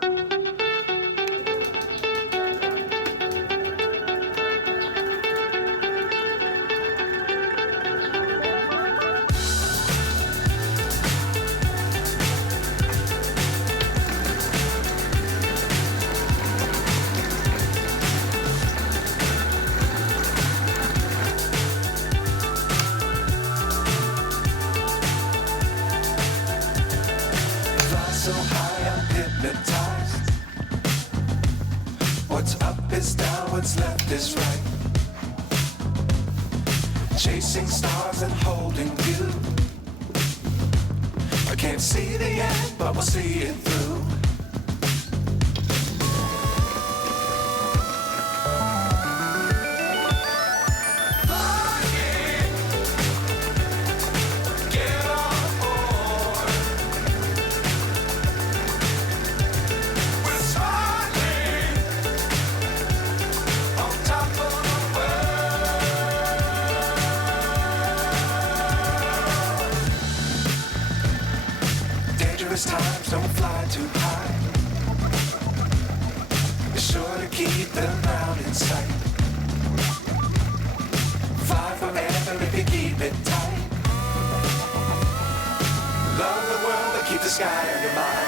Fly so high, I'm hypnotized. What's up is down, what's left is right. Chasing stars and holding you. I can't see the end, but we'll see it through. Dangerous times, don't fly too high. Be sure to keep the ground in sight. Fly forever if you keep it tight. Love the world, but keep the sky on your mind.